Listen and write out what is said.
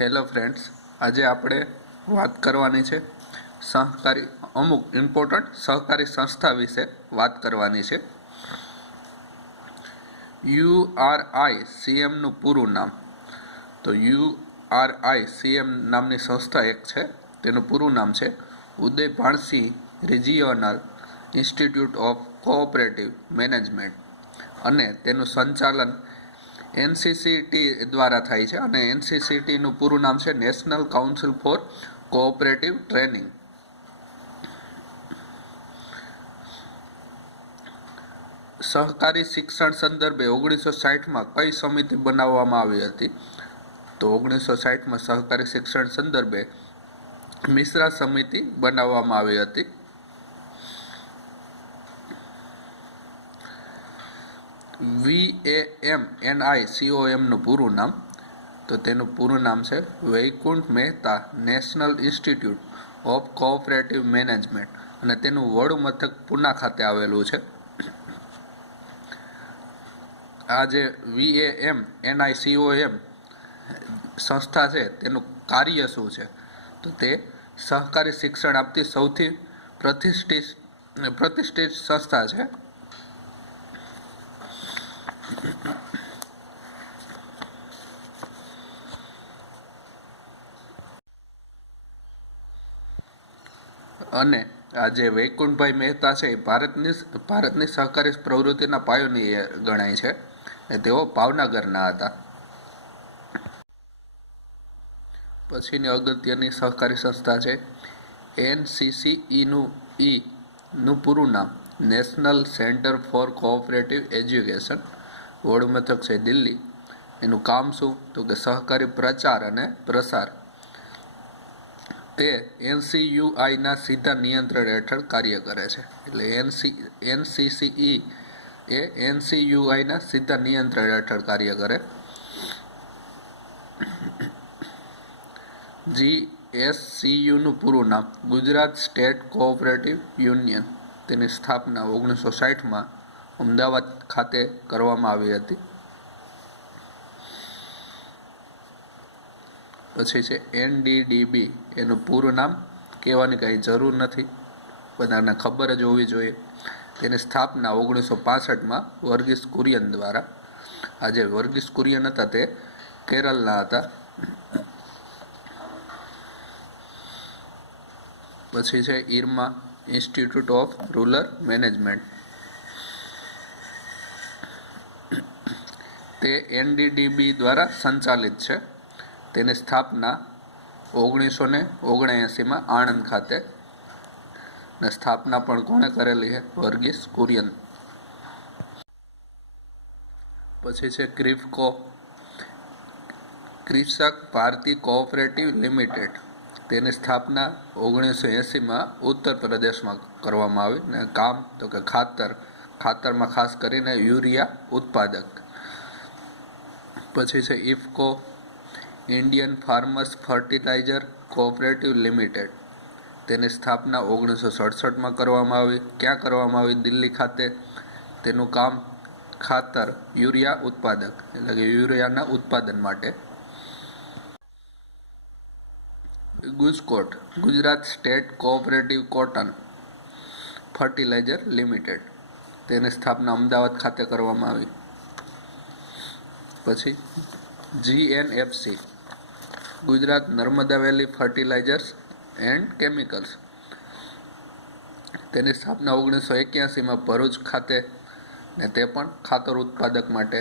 Hello friends, આજે આપણે વાત કરવાની છે સહકારી અમુક ઇમ્પોર્ટન્ટ સહકારી સંસ્થા વિશે વાત કરવાની છે. URICMનું પૂરું નામ. તો URICM નામની સંસ્થા એક છે, તેનું પૂરું નામ છે Uday Bhansi regional institute of cooperative management અને તેનું સંચાલન NCCT દ્વારા થાય છે અને NCCTનું પૂરું નામ છે national council four cooperative training. સહકારી શિક્ષણ સંદર્ભે 1960માં કઈ સમિતિ બનાવવામાં આવી હતી? તો 1960માં સહકારી શિક્ષણ સંદર્ભે મિશ્રા સમિતિ બનાવવામાં આવી હતી. VAMNICOM નું પૂરું નામ. તો તેનું પૂરું નામ છે Vaikuntha Mehta national institute of cooperative management અને તેનું વડું મથક પૂના ખાતે આવેલું છે. આ જે VAMNICOM સંસ્થા છે તેનું કાર્ય શું છે? તો તે સહકારી શિક્ષણ આપતી સૌથી પ્રતિષ્ઠિત સંસ્થા છે. અને આ જે વૈકુંઠભાઈ મહેતા છે એ ભારતની સહકારી પ્રવૃત્તિના પાયોનિયર ગણાય છે. તેઓ ભાવનગરના હતા. પછીની અગત્યની સહકારી સંસ્થા છે NCCEનું પૂરું નામ national centre for cooperative education. વડું મથક છે દિલ્હી. એનું કામ શું? તો કે સહકારી પ્રચાર અને પ્રસાર. તે NCUIના સીધા નિયંત્રણ હેઠળ કાર્ય કરે છે. એટલે NCCE એ NCUIના સીધા નિયંત્રણ હેઠળ કાર્ય કરે. GSCUનું પૂરું નામ ગુજરાત સ્ટેટ કોઓપરેટિવ યુનિયન. તેની સ્થાપના 1960માં અમદાવાદ ખાતે કરવામાં આવી હતી. પછી છે NDDB. એનું પૂરું નામ કહેવાની કંઈ જરૂર નથી, બધાને ખબર જ હોવી જોઈએ. તેની સ્થાપના 1965માં વર્ગીસ કુરિયન દ્વારા. આજે વર્ગીસ કુરિયન હતા તે કેરળના હતા. પછી છે IRMA institute of rural management. તે NDDB દ્વારા સંચાલિત છે. તેની સ્થાપના 1979માં આણંદ ખાતે. ને સ્થાપના પણ કોણે કરેલી છે? વર્ગીસ કુરિયન. પછી છે ક્રિફકો, કૃષક ભારતી કોઓપરેટિવ લિમિટેડ. તેની સ્થાપના 1980માં ઉત્તર પ્રદેશમાં કરવામાં આવી. ને કામ તો કે ખાતરમાં ખાસ કરીને યુરિયા ઉત્પાદક. પછી છે IFFCO Indian farmers fertiliser cooperative limited. તેની સ્થાપના 1967માં કરવામાં આવી. ક્યાં કરવામાં આવી? દિલ્હી ખાતે. તેનું કામ ખાતર યુરિયા ઉત્પાદક એટલે કે યુરિયાના ઉત્પાદન માટે. Gujcot Gujarat state cooperative cotton fertiliser limited. તેની સ્થાપના અમદાવાદ ખાતે કરવામાં આવી. પછી GNFC Gujarat Narmada valley fertilisers and chemicals. તેની સ્થાપના 1981માં ભરૂચ ખાતે ને તે પણ ખાતર ઉત્પાદક માટે.